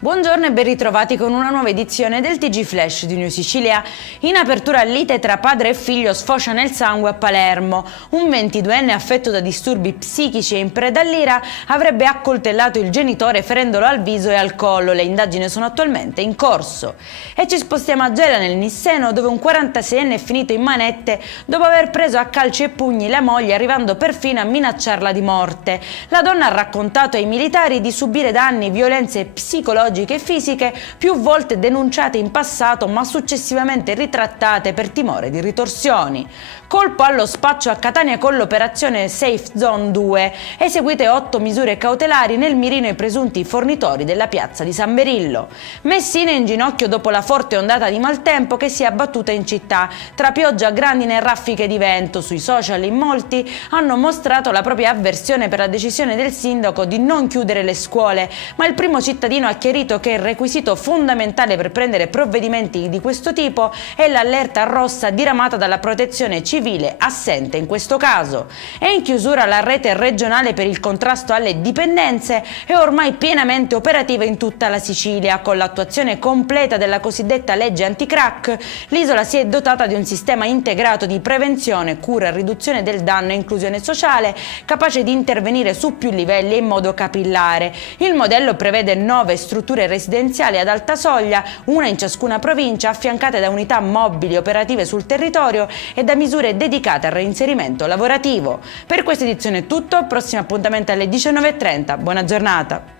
Buongiorno e ben ritrovati con una nuova edizione del TG Flash di New Sicilia. In apertura, lite tra padre e figlio sfocia nel sangue a Palermo. Un 22enne affetto da disturbi psichici e in preda all'ira avrebbe accoltellato il genitore ferendolo al viso e al collo. Le indagini sono attualmente in corso. E ci spostiamo a Gela, nel Nisseno, dove un 46enne è finito in manette dopo aver preso a calci e pugni la moglie, arrivando perfino a minacciarla di morte. La donna ha raccontato ai militari di subire danni, violenze psicologiche e fisiche più volte denunciate in passato ma successivamente ritrattate per timore di ritorsioni. Colpo allo spaccio a Catania con l'operazione Safe Zone 2, eseguite 8 misure cautelari nel mirino ai presunti fornitori della piazza di San Berillo. Messina in ginocchio dopo la forte ondata di maltempo che si è abbattuta in città, tra pioggia, grandine e raffiche di vento. Sui social in molti hanno mostrato la propria avversione per la decisione del sindaco di non chiudere le scuole, ma il primo cittadino ha chiarito che il requisito fondamentale per prendere provvedimenti di questo tipo è l'allerta rossa diramata dalla protezione civile, assente in questo caso. E in chiusura, la rete regionale per il contrasto alle dipendenze è ormai pienamente operativa in tutta la Sicilia. Con l'attuazione completa della cosiddetta legge anti-crack, l'isola si è dotata di un sistema integrato di prevenzione, cura, riduzione del danno e inclusione sociale, capace di intervenire su più livelli e in modo capillare. Il modello prevede 9 strutture residenziali ad alta soglia, una in ciascuna provincia, affiancate da unità mobili operative sul territorio e da misure dedicate al reinserimento lavorativo. Per questa edizione è tutto, prossimo appuntamento alle 19:30. Buona giornata.